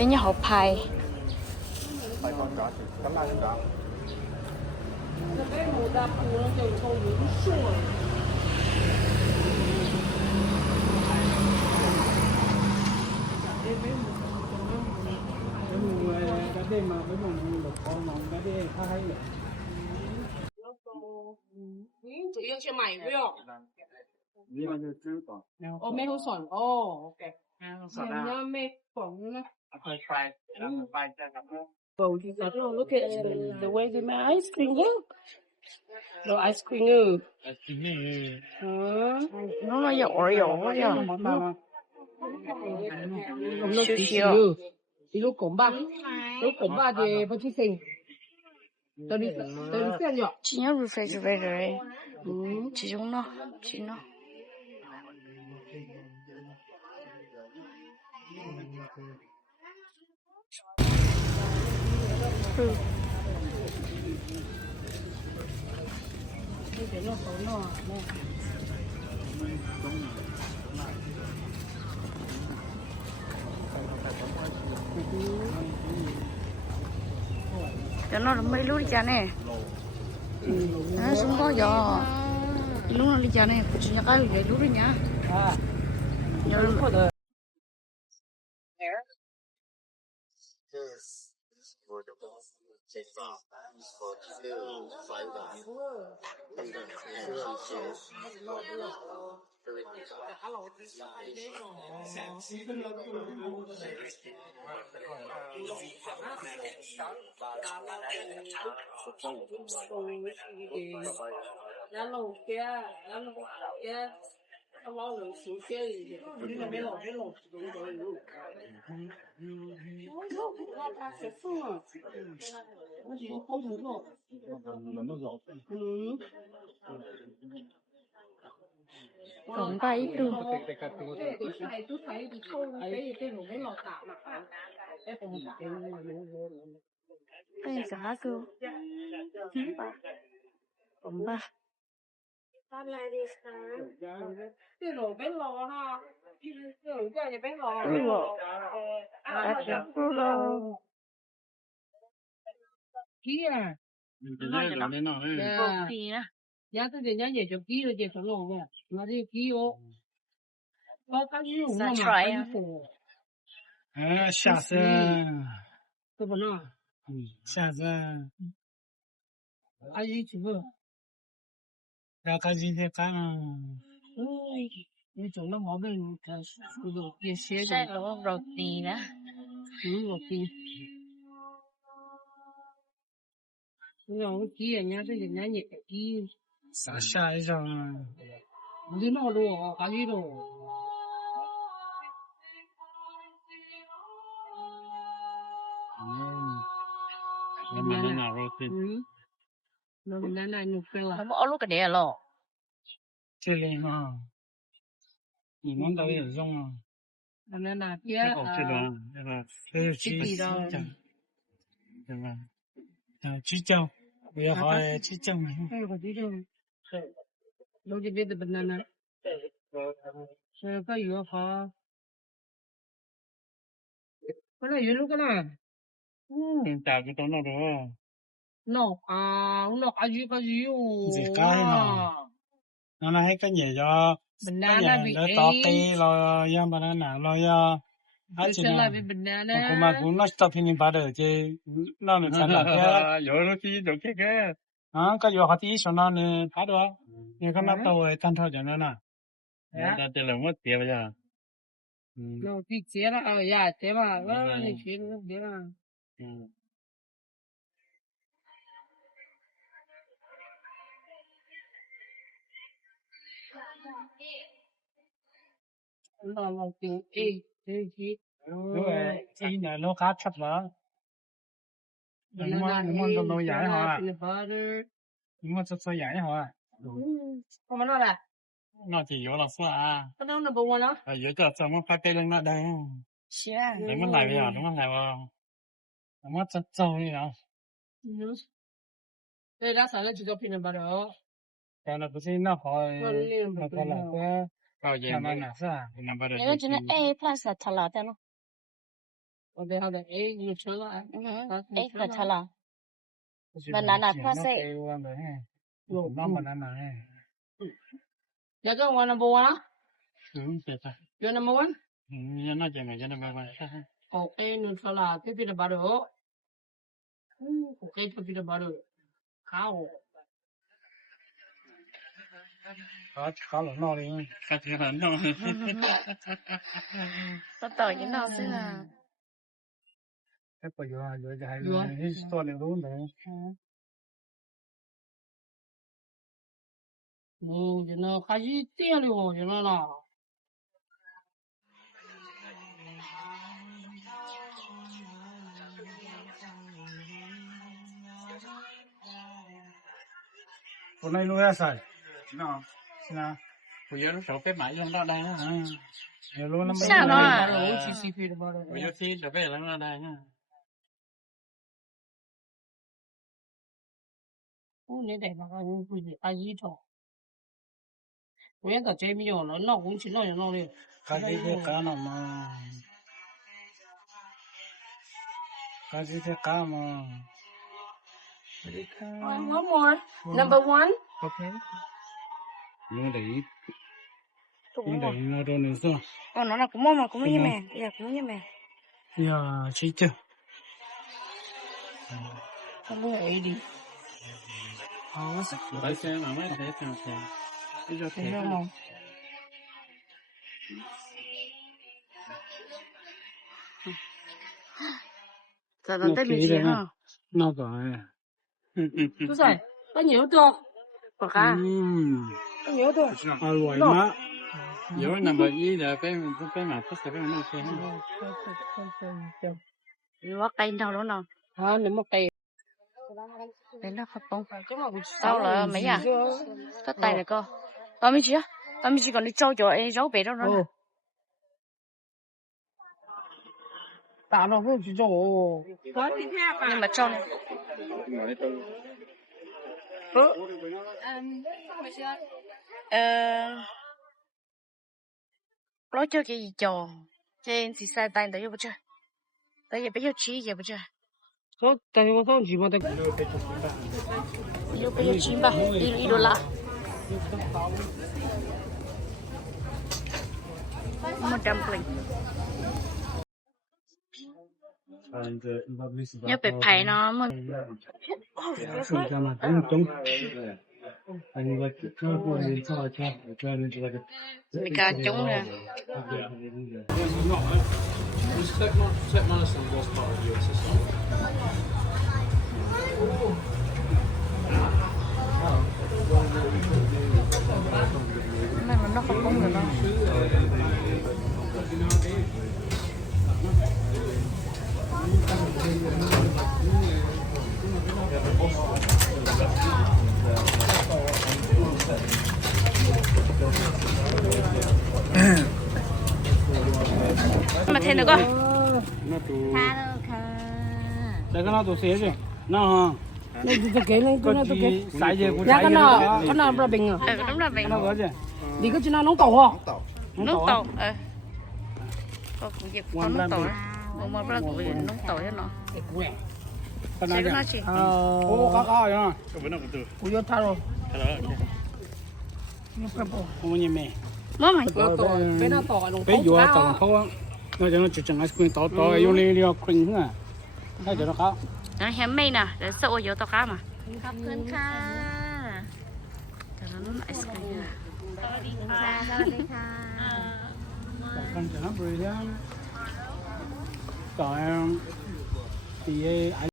เป็นยังเขาพาย主要去买肉。哦，没有笋哦，OK。那没笋呢？Look at the way they make ice cream. The ice cream. nó là dầu Oreo vậy Nó siêu xíu siêu xíu. Lúc cổng ba thì phải chỉ sinh. Tao đi xem rồi. chỉ nhớ refrigerator chỉ dùng nó chỉ nó cho nó là mấy lúa đi chả nè nó xuống có giò lúa nó đi chả nè chỉ nhớ cái để lúa đi nhá nhớ Lá lầu kia, nó lo lửng xuống kia thì đi là mấy lầu đúng rồi. Nó ta sẽ phương à. Nó chỉ không được rồi. còn bay luôn Tôi thấy thì không cái mấy lầu tạo mà. cái giá cơ còn ba cái rồi bé lò ha. Cái rồi bé lò. Ký à. thì nè Giá tôi thì giá về cho ký rồi về số lô nè. Nó đi ký ô. Có cái gì cũng mà cái gì phụ.下次，对不呢？下次，阿姨媳妇，要看今天看了，你走了毛病，可是也歇着。 sai rồi roti nè 我记。我记人家这人家也记，下一张，你闹着，还记着。我们在哪儿去？那奶你分了。 không có lúc cái này lo 这里嘛，你们都有用啊。那边这个这种那个还有鸡脚，对吧？鸡脚，不要好的鸡脚嘛。还有个鸡脚，老这边的 banana， 是个油好。本来有那个呢。打不到那个。 No, no, aji oh. Gì cái mà. Nó hay cái gì do banana bị nó to cây lo ya banana lo ya hết chuyện là này banana cũng mà cũng nó stop hình bắt được chứ nó là sản phẩm cái rồi nó chỉ được cái cái giờ họ tí số nó nè phát được nhưng cái nó tàu tan thôi cho nó nè ta chỉ là mất tiền bây giờ nó bị chết là ya thế mà nó thì chuyện thế mà nó là tiếng gì đúng rồi thì là nó khá thấp mà nhưng mà nó dài hả nhưng mà rất dài hả không mà nó là nó chỉ có là số à cái đó là bông nó giờ cho xong nó phát cái lên nó đây để nó lại bây giờ đúng không lại vào nó rất sâu như nào đây đã xài là chỉ cho pin là đó cái nó不是那好那个了个 내가 전에 A 플러스 달라 되나 ဟုတ်တယ်အေးညချလာ အေးကချလာ banana process น้ำ banana ရက1 number 1 เป็นไง you number 1ยังน่าจะไงยังไม่มาใช่ okay ညချလာပြပြပါတော့ okay ပြပြပါတော့ข้าว ขาหลงนอกเลยขาหลงนอก ต่อต่อยินนอซินะ แค่ปอยู่อยู่จะให้ให้ตัวนึงรู้ไหม ကျွန်တော်ခါကြီးတင်းလို့ကျွန်တော်လား คนไหนรู้แค่ใส่น้องนะผมยังรู้เขาเป็นหมายยังได้นะยังรู้น้ำ ရှာတော့ ဟုတ်ချီစီပြပါတော့ ผมยังที่จะเป็นแล้วได้นะ ဦးနေတဲ့မှာကဦးပြည့်အကြီးတော့ဝင်းတော့ကျင်းပြီးတော့နောက်ဦးချင်တော့ရတော့လေ ကားကြီးကကားနော်မကားကြီးကကားမ one more number 1 okay 你得你得那种那种 အော်နော်ကမောမကမယမဲရကမယမဲ 呀去这 ဘယ်အေးဒီ 好是来先慢慢来看看比较 ဒီလို သာတန်တက်မြစီဟာ 那个哎သူဆိုင်ပညိုတော့ ပကား ပညိုတော့ 啊我嘛有那么一的被嘛不是被那些 ရောကိုင်းတော့နော် ဟာနမကေ ဘယ်တော့ခပုံ ကျမကို တော့လားမရတက်တိုင်လေကောတော်မရှိရတော်မရှိက你ကြောက်ကြောအေးရောက်ပဲတော့နော် 打了会去做哦。 你မကြောက်နဲ့老叫给一叫这是三单的又不吃但也不要吃也不吃说，但是我上去嘛，得又不要吃吧一路拉么 dumpling 要被拍呢么没敢中了 Turkmenistan was part of the USSR. 那么那好崩的呢 mà thêm được không?那都 Hello 这个那都谁的那哈那就给那个那都给。啥节不那个那个那不是病啊， đúng là vậy 那个去你个就那弄倒哈。 nước tàu có cũng dịp có nước tàu mà bữa cũng nước tàu cho nó 看那 谁跟他 个 去？哦好好呀这不那不都我要他了，看了你快跑。我你没么嘛？我倒，别那倒弄被药长头那就能就整个滚倒倒用那个滚啊那就那好 nó hẻm mây nè để sợ vô tao cá mà khắp cơn kha cho nó ice cream con cho nó bự lắm còn thì